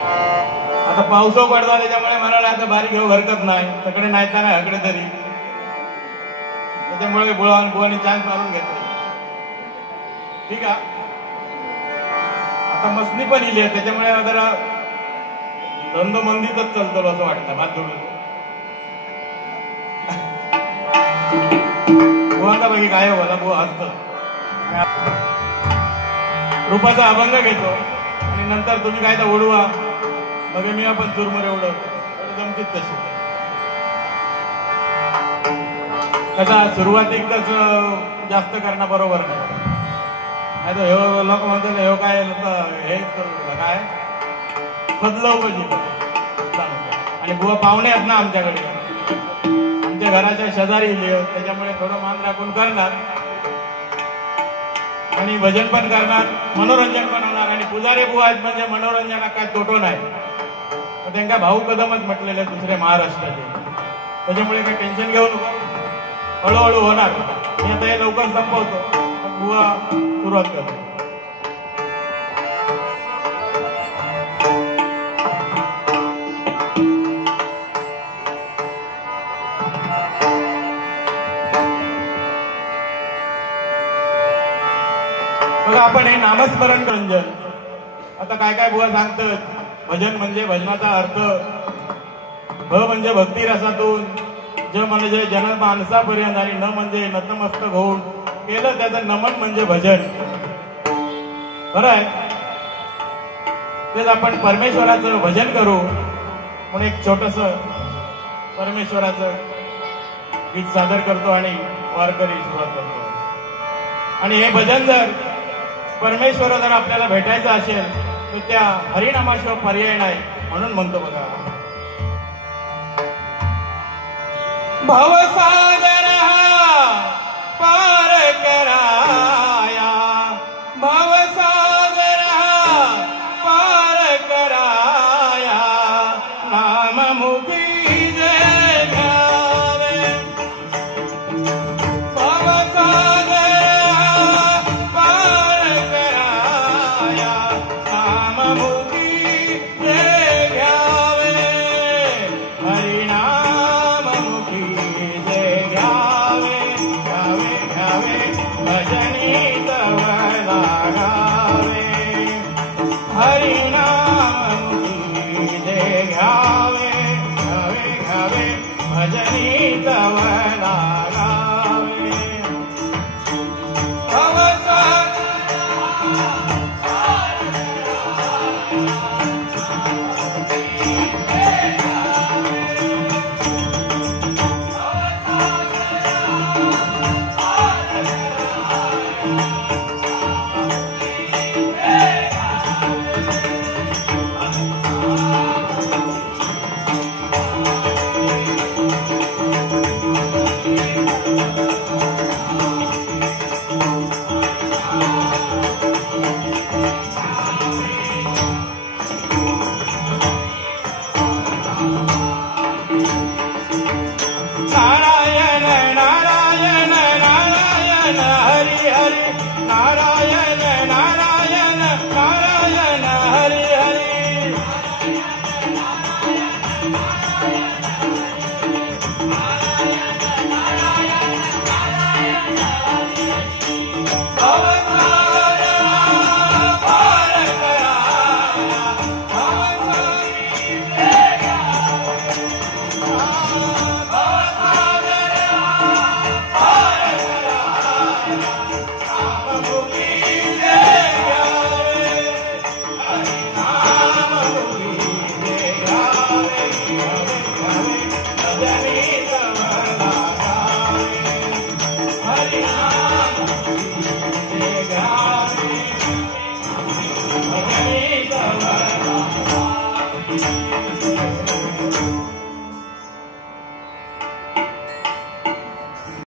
आता पाऊस पडतो त्याच्यामुळे म्हणाला आता बारीक घेऊ हरकत नाही तकडे नाहीता नाही हकडे तरी त्याच्यामुळे बुवानी चान्स मारून घेतला ठीक आहे. आता मसनी पण इली आहे त्याच्यामुळे जरा धंदो मंदीतच चालतो असं वाटतं भात जोडून बुवांचा बाकी काय होला बुवा हसत रूपाचा अभंग घेतो आणि नंतर तुम्ही काय तर ओढवा मग मी आपण चुरमुरे उडवतो जमतीत तशी कसा सुरुवातीकच जास्त करणं बरोबर नाही तर हे लोक म्हणतात हे काय हेच करू काय बदलव पाहिजे आणि बुवा पाहुणे आहेत ना आमच्याकडे आमच्या घराच्या शेजारी त्याच्यामुळे थोडं मान राखून करणार आणि भजन पण करणार मनोरंजन पण होणार आणि पुजारी बुवा आहेत म्हणजे मनोरंजनात काय तोटो नाही त्यांना भाऊ कदमच म्हटलेले दुसरे महाराष्ट्राचे त्याच्यामुळे काही टेन्शन घेऊ नको हळूहळू होणार मी आता हे लवकर संपवतो बुवा सुरुवात करतो. बघा आपण हे नामस्मरण रंजन आता काय काय बुवा सांगतात भजन म्हणजे भजनाचा अर्थ भ म्हणजे भक्ती रसातून ज म्हणजे जन माणसापर्यंत आणि न म्हणजे नतमस्तक होऊन केलं त्याचं नमन म्हणजे भजन खरं आहे. तेच आपण परमेश्वराचं भजन करू म्हणून एक छोटस परमेश्वराचं गीत सादर करतो आणि वारकरी सुरुवात करतो. आणि हे भजन जर परमेश्वर जर आपल्याला भेटायचं असेल तर त्या हरिनामाशिवाय पर्याय नाही म्हणून म्हणतो बघा भवसागर